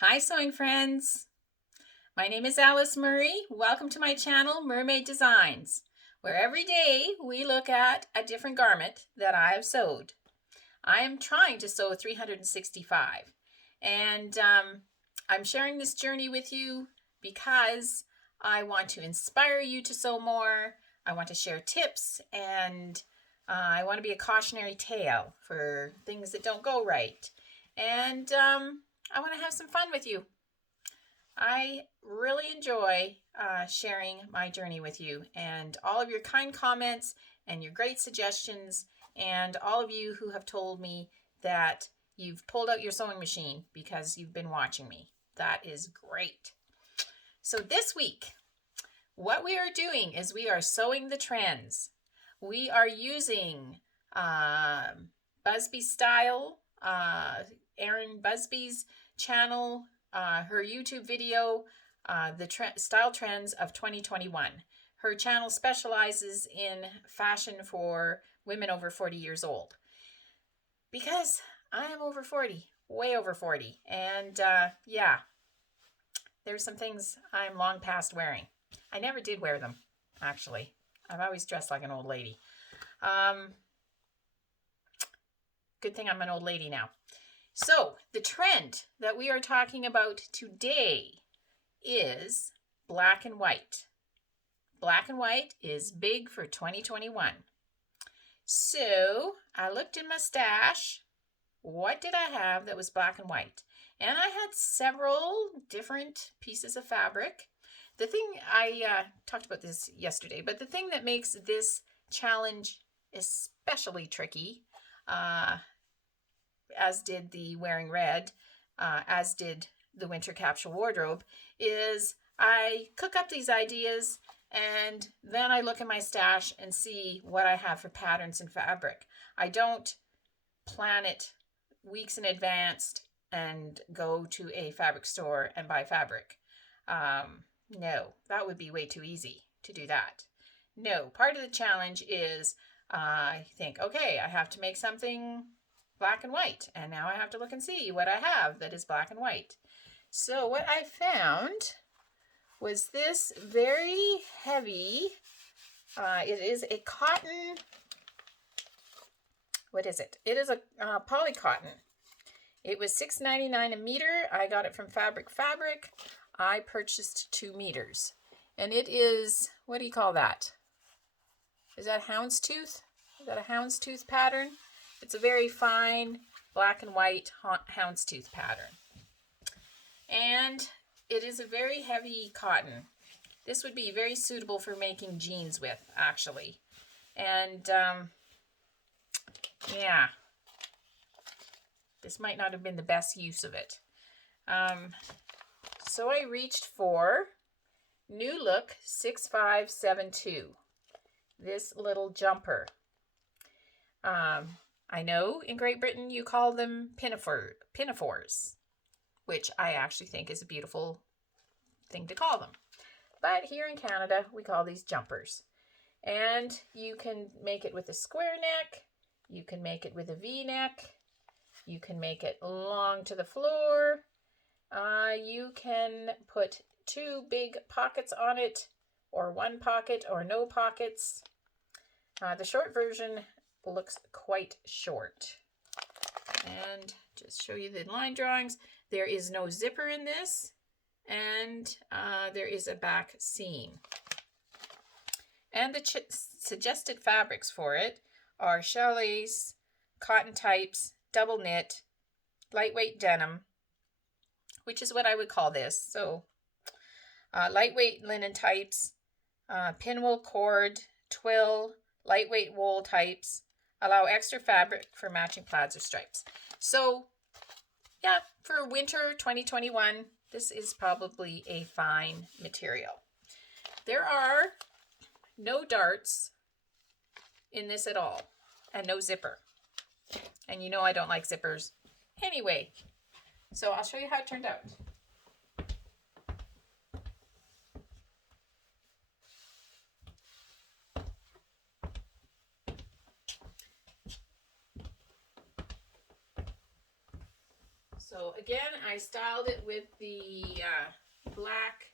Hi sewing friends! My name is Alice Murray. Welcome to my channel Murr-made Designs, where every day we look at a different garment that I have sewed. I am trying to sew 365 and I'm sharing this journey with you because I want to inspire you to sew more. I want to share tips and I want to be a cautionary tale for things that don't go right. And I want to have some fun with you. I really enjoy sharing my journey with you and all of your kind comments and your great suggestions and all of you who have told me that you've pulled out your sewing machine because you've been watching me. That is great. So this week, what we are doing is we are sewing the trends. We are using Busbee style, Erin Busbee's channel, her YouTube video, the style trends of 2021. Her channel specializes in fashion for women over 40 years old. Because I am over 40, way over 40. And yeah, there's some things I'm long past wearing. I never did wear them, actually. I've always dressed like an old lady. Good thing I'm an old lady now. So the trend that we are talking about today is black and white. Black and white is big for 2021. So I looked in my stash. What did I have that was black and white? And I had several different pieces of fabric. The thing, I talked about this yesterday, but the thing that makes this challenge especially tricky, as did the wearing red, as did the winter capsule wardrobe, is I cook up these ideas and then I look in my stash and see what I have for patterns and fabric. I don't plan it weeks in advance and go to a fabric store and buy fabric. No, that would be way too easy to do that. No, part of the challenge is I think, okay, I have to make something black and white, and now I have to look and see what I have that is black and white. So what I found was this very heavy, it is a cotton, what is it? It is a polycotton. It was $6.99 a meter. I got it from Fabric. I purchased 2 meters. And it is, what do you call that? Is that houndstooth? Is that a houndstooth pattern? It's a very fine black and white houndstooth pattern. And it is a very heavy cotton. This would be very suitable for making jeans with, actually. And yeah, this might not have been the best use of it. So I reached for NewLook 6572, this little jumper. I know in Great Britain you call them pinafores, which I actually think is a beautiful thing to call them. But here in Canada, we call these jumpers. And you can make it with a square neck, you can make it with a V-neck, you can make it long to the floor, you can put 2 big pockets on it, or 1 pocket, or no pockets. The short version looks quite short. And just show you the line drawings. There is no zipper in this, and there is a back seam. And the suggested fabrics for it are shell lace, cotton types, double knit, lightweight denim, which is what I would call this. So lightweight linen types, pinwool cord, twill, lightweight wool types, allow extra fabric for matching plaids or stripes. So yeah, for winter 2021, this is probably a fine material. There are no darts in this at all, and no zipper. And you know I don't like zippers anyway. So I'll show you how it turned out. So again, I styled it with the black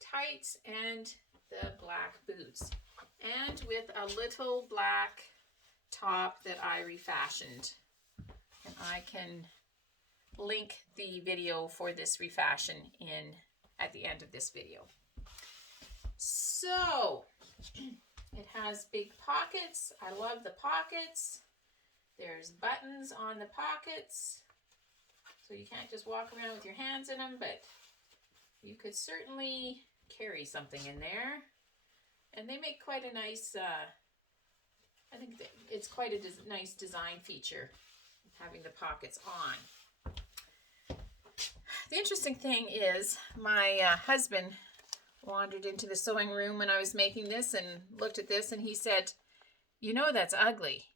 tights and the black boots, and with a little black top that I refashioned. And I can link the video for this refashion in at the end of this video. So it has big pockets. I love the pockets. There's buttons on the pockets, so you can't just walk around with your hands in them, but you could certainly carry something in there. And they make quite a nice, I think it's quite a nice design feature, having the pockets on. The interesting thing is my husband wandered into the sewing room when I was making this and looked at this, and he said, "You know that's ugly.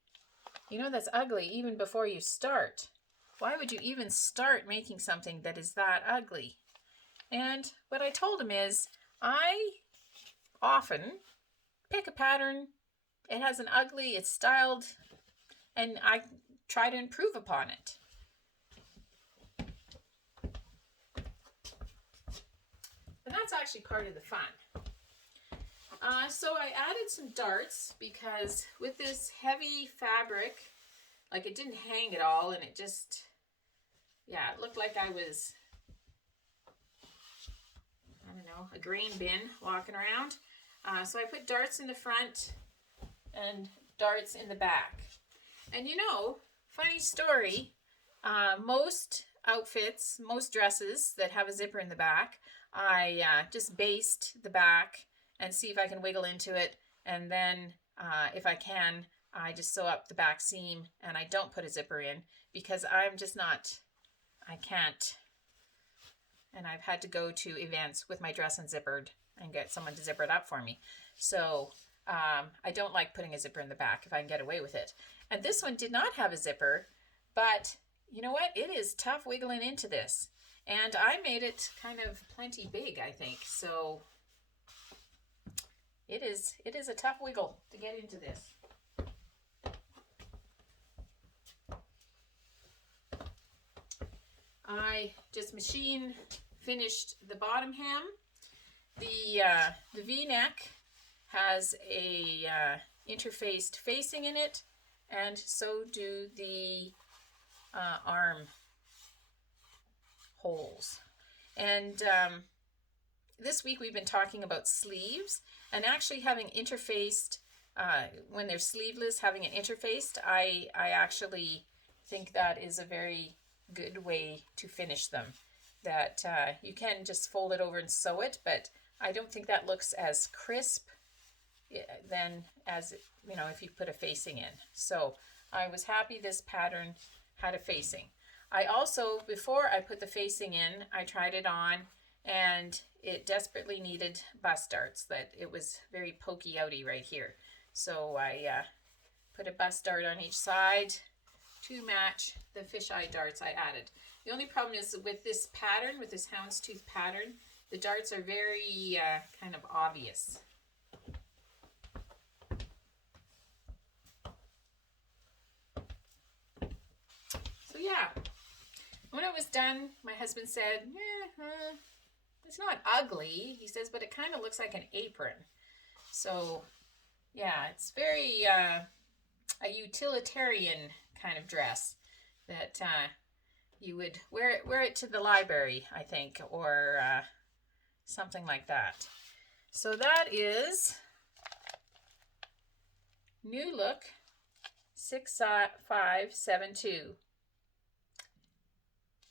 You know that's ugly even before you start. Why would you even start making something that is that ugly?" And what I told him is, I often pick a pattern, it has an ugly, it's styled, and I try to improve upon it. And that's actually part of the fun. So I added some darts because with this heavy fabric, like, it didn't hang at all, and it just, yeah, it looked like I was, I don't know, a grain bin walking around. So I put darts in the front and darts in the back. And you know, funny story, most outfits, most dresses that have a zipper in the back, I just baste the back and see if I can wiggle into it, and then if I can, I just sew up the back seam, and I don't put a zipper in because I'm just not, I can't, and I've had to go to events with my dress unzippered and get someone to zipper it up for me. So I don't like putting a zipper in the back if I can get away with it. And this one did not have a zipper, but you know what? It is tough wiggling into this. And I made it kind of plenty big, I think. So it is a tough wiggle to get into this. I just machine finished the bottom hem. The V-neck has a interfaced facing in it, and so do the arm holes. And this week we've been talking about sleeves, and actually having interfaced, when they're sleeveless, having it interfaced, I actually think that is a very good way to finish them. That you can just fold it over and sew it, but I don't think that looks as crisp than as, you know, if you put a facing in. So I was happy this pattern had a facing. I also, before I put the facing in, I tried it on, and it desperately needed bust darts. That it was very pokey outy right here. So I put a bust dart on each side to match the fisheye darts I added. The only problem is with this pattern, with this houndstooth pattern, the darts are very kind of obvious. So yeah, when it was done, my husband said, it's not ugly. He says, but it kind of looks like an apron. So yeah, it's very a utilitarian kind of dress that you would wear it to the library, I think, or something like that. So that is NewLook 6572.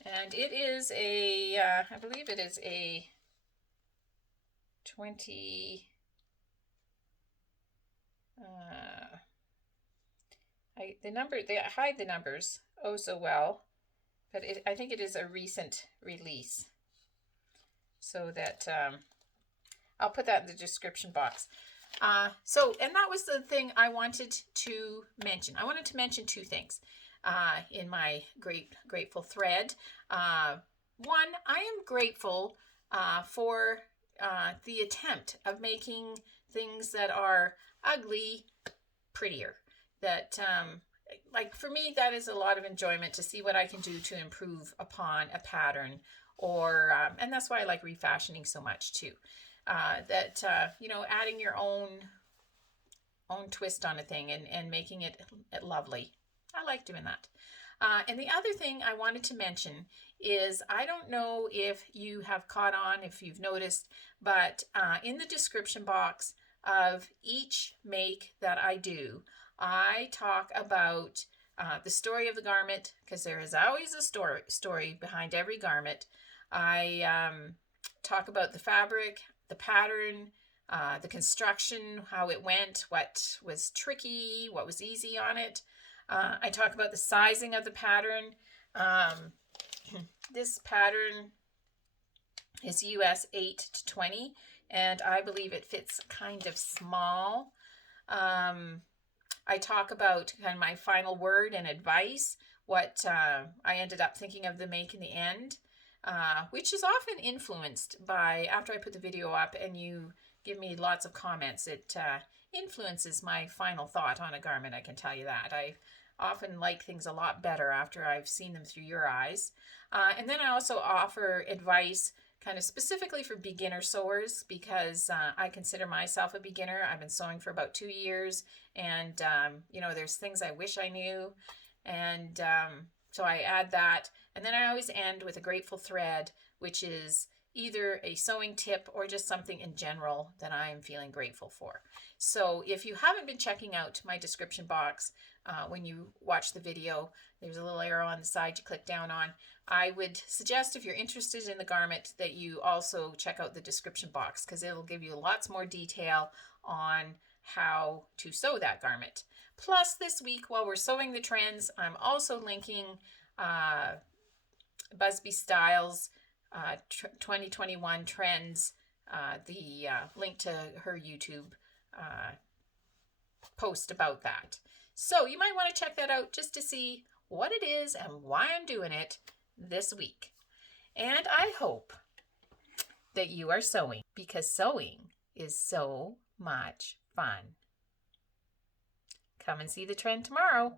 And it is a, I believe it is a 20, they hide the numbers oh so well, but I think it is a recent release. So that, I'll put that in the description box. And that was the thing I wanted to mention. I wanted to mention two things in my grateful thread. One, I am grateful for the attempt of making things that are ugly prettier. That like for me, that is a lot of enjoyment to see what I can do to improve upon a pattern, or and that's why I like refashioning so much too. You know, adding your own twist on a thing and making it lovely. I like doing that. And the other thing I wanted to mention is, I don't know if you have caught on, if you've noticed, but in the description box of each make that I do, I talk about the story of the garment, because there is always a story behind every garment. I talk about the fabric, the pattern, the construction, how it went, what was tricky, what was easy on it. I talk about the sizing of the pattern. This pattern is US 8 to 20, and I believe it fits kind of small. I talk about kind of my final word and advice, what I ended up thinking of the make in the end, which is often influenced by, after I put the video up and you give me lots of comments, it influences my final thought on a garment, I can tell you that. I often like things a lot better after I've seen them through your eyes. And then I also offer advice kind of specifically for beginner sewers, because I consider myself a beginner. I've been sewing for about 2 years, and you know, there's things I wish I knew, and so I add that. And then I always end with a grateful thread, which is either a sewing tip or just something in general that I am feeling grateful for. So if you haven't been checking out my description box when you watch the video, there's a little arrow on the side you click down on. I would suggest, if you're interested in the garment, that you also check out the description box, because it'll give you lots more detail on how to sew that garment. Plus, this week, while we're sewing the trends, I'm also linking Busbee Styles 2021 trends, the link to her YouTube post about that. So you might want to check that out just to see what it is and why I'm doing it this week. And I hope that you are sewing, because sewing is so much fun. Come and see the trend tomorrow.